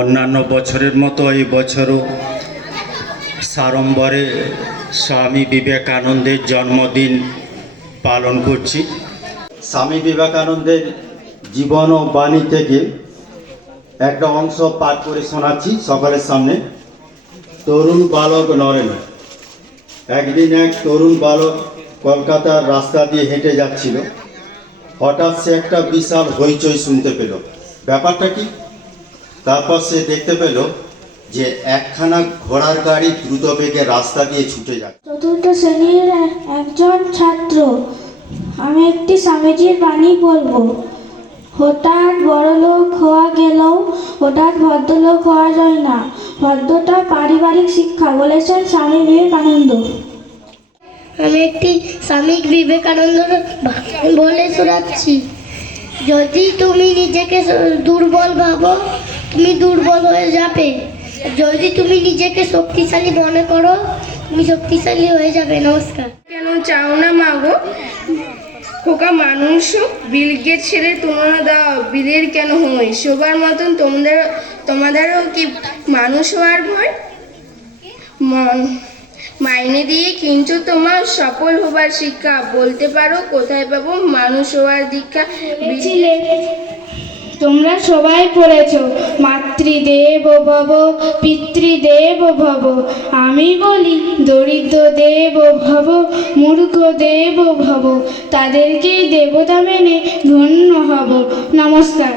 অন্যান্য বছরের মতো এই বছরও সাড়ম্বরে স্বামী বিবেকানন্দের জন্মদিন পালন করছি। স্বামী বিবেকানন্দের জীবন ও বাণী থেকে একটা অংশ পাঠ করে শোনাচ্ছি সকলের সামনে। তরুণ বালক নরেন। একদিন এক তরুণ বালক কলকাতার রাস্তা দিয়ে হেঁটে যাচ্ছিল। হঠাৎ সে একটা বিশাল হইচই শুনতে পেল। ব্যাপারটা কি? তারপর সে দেখতে পেল যে একখানা ঘোড়ার গাড়ি দ্রুত বেগে রাস্তা দিয়ে ছুটে যাচ্ছে চতুর্থ শ্রেণির একজন ছাত্র আমি একটি স্বামীজির বাণী বলব। হঠাৎ বড়লোক হওয়া গেলেও হঠাৎ ভদ্রলোক হওয়া যায় না। ভদ্রতা পারিবারিক শিক্ষা বলেছেন স্বামী বিবেকানন্দ। আমি একটি স্বামী বিবেকানন্দ বলে শোনাচ্ছি। যদি তুমি নিজেকে দুর্বল ভাবো তুমি দুর্বল হয়ে যাবে। যদি তুমি নিজেকে শক্তিশালী মনে করো তুমি শক্তিশালী হয়ে যাবে। নমস্কার। কেন চাও না মাগো খোকা মানুষ বিলগেট ছেড়ে তুলনা দাও বিলের কেন হয়? সবার মতন তোমাদের তোমাদেরও কি মানুষ হওয়ার ভয়? মন- মাইনে দিয়ে কিন্তু তোমার সফল হবার শিক্ষা। বলতে পারো কোথায় পাবো? মানুষ হওয়ার দীক্ষা তোমরা সবাই পড়েছ, মাতৃদেব ভব, পিতৃদেব ভব। আমি বলি দরিদ্র দেব ভব মূর্খ দেব ভব, তাদেরকেই দেবতা মেনে ধন্য হব। নমস্কার।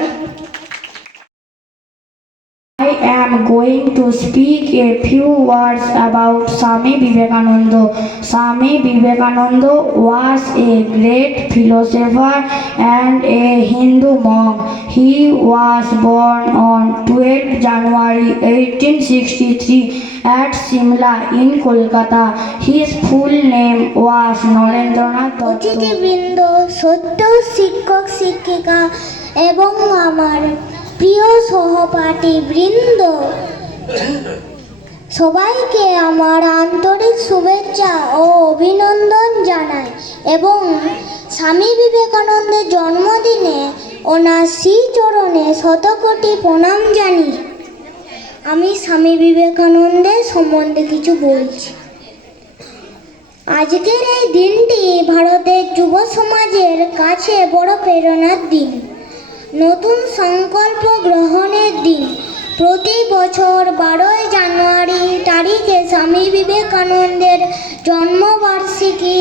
Am going to speak a few words about Swami Vivekananda. Swami Vivekananda was a great philosopher and a Hindu monk. He was born on 12 January 1863 at Simla in Kolkata. His full name was Narendranath. অতিথিবৃন্দ সত্য শিক্ষক শিক্ষিকা এবং আমার প্রিয় সহপাঠী বৃন্দ, সবাইকে আমার আন্তরিক শুভেচ্ছা ও অভিনন্দন জানাই এবং স্বামী বিবেকানন্দের জন্মদিনে ওনার শ্রীচরণে শতকোটি প্রণাম জানি আমি স্বামী বিবেকানন্দের সম্বন্ধে কিছু বলছি। আজকের এই দিনটি ভারতের যুব সমাজের কাছে বড় প্রেরণার দিন। নতুন সংকল্প গ্রহণের দিন। প্রতি বছর বারোই জানুয়ারি তারিখে স্বামী বিবেকানন্দের জন্মবার্ষিকী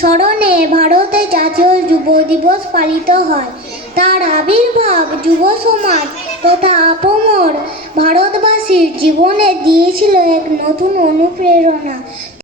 স্মরণে ভারতে জাতীয় যুব দিবস পালিত হয়। তার আবির্ভাব যুব সমাজ তথা আপমর ভারতবাসীর জীবনে দিয়েছিল এক নতুন অনুপ্রেরণা।